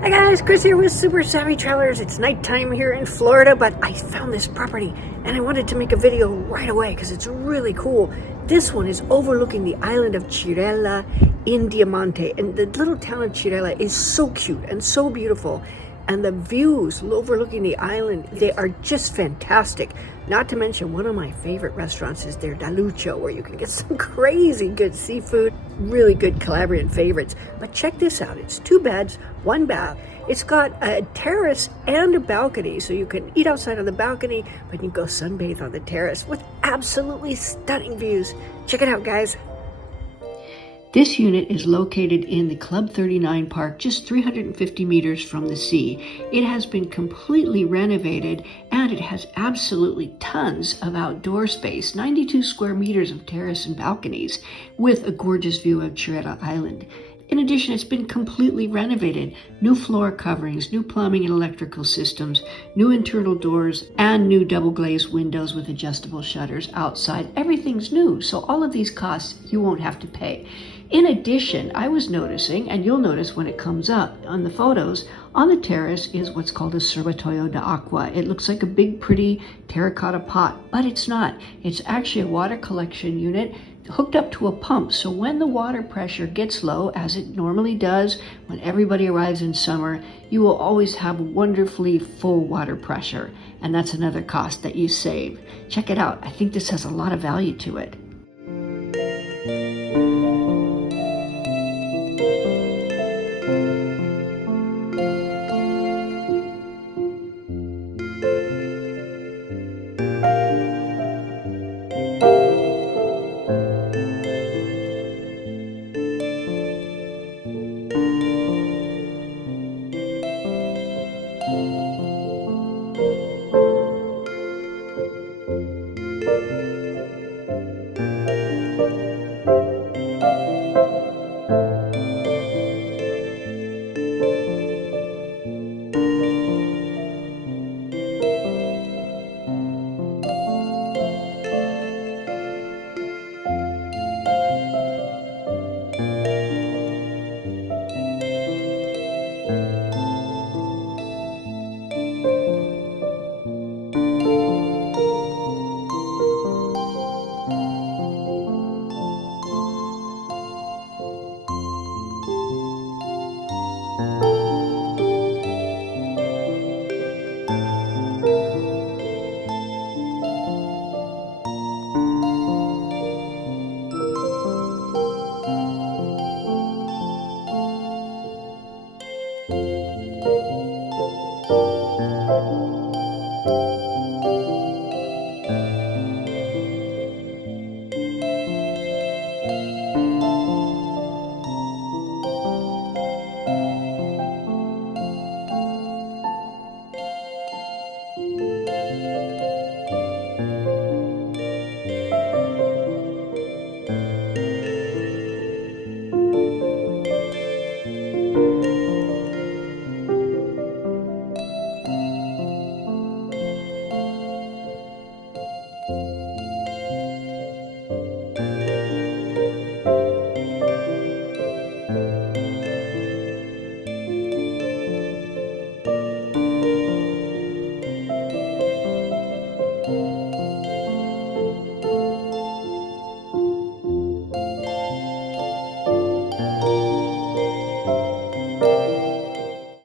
Hi guys, Chris here with Super Savvy Travelers. It's nighttime here in Florida, but I found this property and I wanted to make a video right away because it's really cool. This one is overlooking the island of Cirella in Diamante, and the little town of Cirella is so cute and so beautiful. And the views overlooking the island, they are just fantastic. Not to mention, one of my favorite restaurants is their Daluccio, where you can get some crazy good seafood, really good Calabrian favorites. But check this out, it's 2 beds, 1 bath. It's got a terrace and a balcony, so you can eat outside on the balcony, but you can go sunbathe on the terrace with absolutely stunning views. Check it out, guys. This unit is located in the Club 39 Park, just 350 meters from the sea. It has been completely renovated and it has absolutely tons of outdoor space, 92 square meters of terrace and balconies with a gorgeous view of Cirella Island. In addition, it's been completely renovated. New floor coverings, new plumbing and electrical systems, new internal doors, and new double glazed windows with adjustable shutters outside. Everything's new, so all of these costs you won't have to pay. In addition, I was noticing, and you'll notice when it comes up on the photos, on the terrace is what's called a serbatoio d'acqua. It looks like a big, pretty terracotta pot, but it's not. It's actually a water collection unit hooked up to a pump. So when the water pressure gets low, as it normally does when everybody arrives in summer, you will always have wonderfully full water pressure. And that's another cost that you save. Check it out. I think this has a lot of value to it.